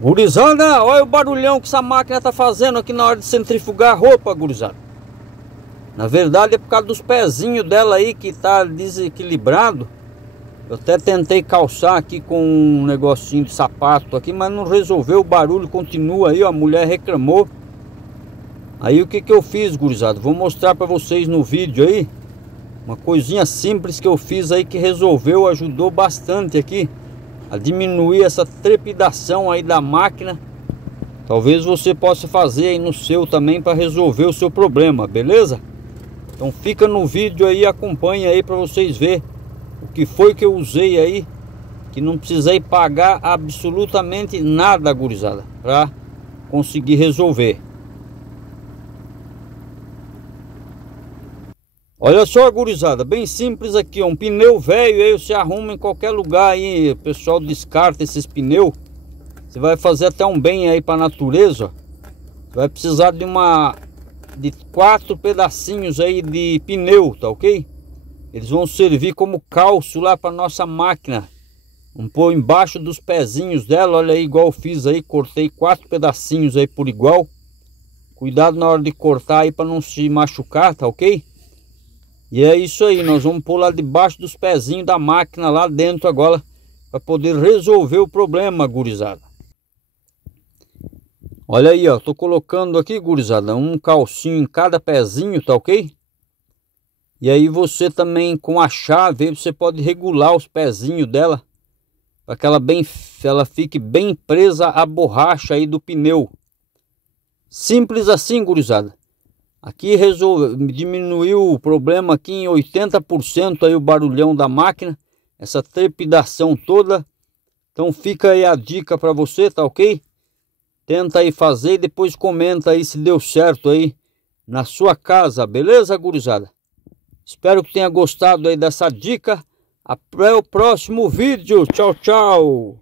Gurizada, olha o barulhão que essa máquina tá fazendo aqui na hora de centrifugar a roupa, gurizada. Na verdade é por causa dos pezinhos dela aí que tá desequilibrado. Eu até tentei calçar aqui com um negocinho de sapato aqui, mas não resolveu, o barulho continua aí, ó, a mulher reclamou. Aí o que eu fiz, gurizada? Vou mostrar pra vocês no vídeo aí. Uma coisinha simples que eu fiz aí que resolveu, ajudou bastante aqui a diminuir essa trepidação aí da máquina. Talvez você possa fazer aí no seu também para resolver o seu problema, beleza? Então fica no vídeo aí, acompanha aí para vocês verem o que foi que eu usei aí, que não precisei pagar absolutamente nada, gurizada, para conseguir resolver. Olha só, gurizada, bem simples aqui, ó, um pneu velho aí você arruma em qualquer lugar aí, o pessoal descarta esses pneus. Você vai fazer até um bem aí para a natureza, ó. Você vai precisar de 4 pedacinhos aí de pneu, tá ok? Eles vão servir como calço lá para nossa máquina. Vamos pôr embaixo dos pezinhos dela, olha aí, igual eu fiz aí, cortei 4 pedacinhos aí por igual. Cuidado na hora de cortar aí para não se machucar, tá ok? E é isso aí, nós vamos pôr lá debaixo dos pezinhos da máquina lá dentro agora, para poder resolver o problema, gurizada. Olha aí, ó, tô colocando aqui, gurizada, um calcinho em cada pezinho, tá ok? E aí você também com a chave, você pode regular os pezinhos dela, para que ela fique bem presa à borracha aí do pneu. Simples assim, gurizada. Aqui diminuiu o problema aqui em 80% aí o barulhão da máquina, essa trepidação toda. Então fica aí a dica para você, tá ok? Tenta aí fazer e depois comenta aí se deu certo aí na sua casa, beleza, gurizada? Espero que tenha gostado aí dessa dica. Até o próximo vídeo. Tchau, tchau.